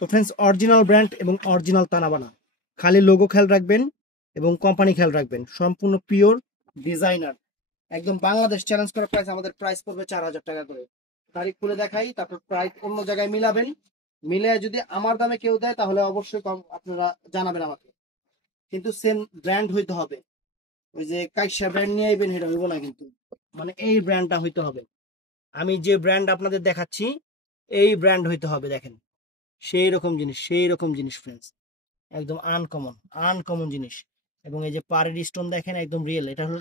তো friends, original brand এবং original তানাবানা, খালি লোগো খেয়াল রাখবেন এবং কোম্পানি খেয়াল রাখবেন, সম্পূর্ণ পিওর ডিজাইনার, একদম বাংলাদেশ চ্যালেঞ্জ করা প্রাইস। আমাদের প্রাইস পড়বে 4,000 টাকা করে। তারিখ খুলে দেখাই, তারপর প্রাইস অন্য জায়গায় মিলাবেন, মিলে যদি আমার দামে কেউ দেয় তাহলে অবশ্যই কম আপনারা জানাবেন আমাকে, কিন্তু সেম ব্র্যান্ড হইতে হবে। ওই যে কাইসা ব্র্যান্ড নিয়ে আইবেন এটা হইব না কিন্তু, মানে এই ব্র্যান্ডটা হইতে হবে। আমি যে ব্র্যান্ড আপনাদের দেখাচ্ছি এই ব্র্যান্ড হইতে হবে। দেখেন সেই রকম জিনিস, সেই রকম জিনিস ফ্রেন্ডস, একদম আনকমন আনকমন জিনিস। এবং এই যে পাড়ের স্টোন দেখেন একদম রিয়েল। এটা হলো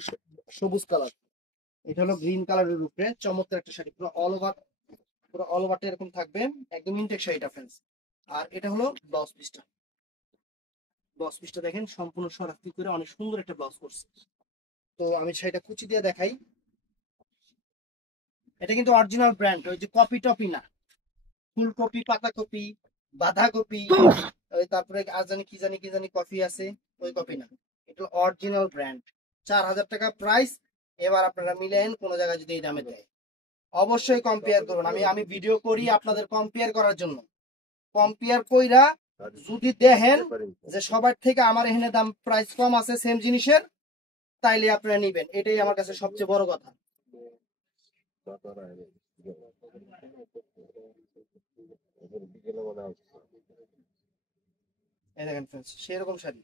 সবুজ কালার, এটা হলো গ্রিন কালারের উপরে চমৎকার একটা শাড়ি, পুরো অল ওভার, পুরো অল ওভারটা এরকম থাকবে, একদম ইনটেক শাড়িটা ফ্রেন্ডস। আর এটা হলো ব্লাউজ পিসটা, ব্লাউজ পিসটা দেখেন সম্পূর্ণ সরাসরি করে অনেক সুন্দর একটা ব্লাউজ করছে। তো আমি শাড়িটা কুচি দিয়ে দেখাই। এটা কিন্তু অরিজিনাল ব্র্যান্ড, ওই যে কপি টপি না, ফুলকপি, পাতাকপি, বাঁধাকপি, ওই তারপরে আর জানি কি জানি কি জানি কফি আছে, ওই কপি না, এটা অরিজিনাল ব্র্যান্ড। 4,000 টাকা প্রাইস। এবার আপনারা মিলেন কোন জায়গায় যদি এই দামে দেয় অবশ্যই কম্পেয়ার করুন। আমি আমি ভিডিও করি আপনাদের কম্পেয়ার করার জন্য। কম্পেয়ার কইরা যদি দেখেন যে সবার থেকে আমার এখানে দাম প্রাইস কম আছে সেম জিনিসের, তাইলে আপনারা নিবেন, এটাই আমার কাছে সবচেয়ে বড় কথা। এই দেখেন ফ্রেন্ডস, সেরকম শাড়ি,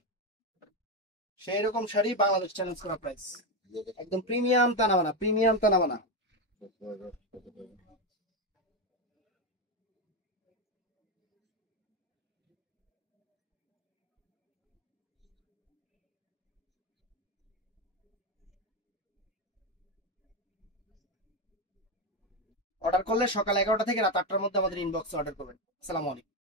সেই রকম শাড়ি, বাংলাদেশ চ্যালেঞ্জ করা প্রাইস, একদম প্রিমিয়াম তানাবানা, প্রিমিয়াম তানাবানা। অর্ডার করলে সকাল 11টা থেকে রাত 8টার মধ্যে আমাদের ইনবক্সে অর্ডার করবেন। আসসালামু আলাইকুম।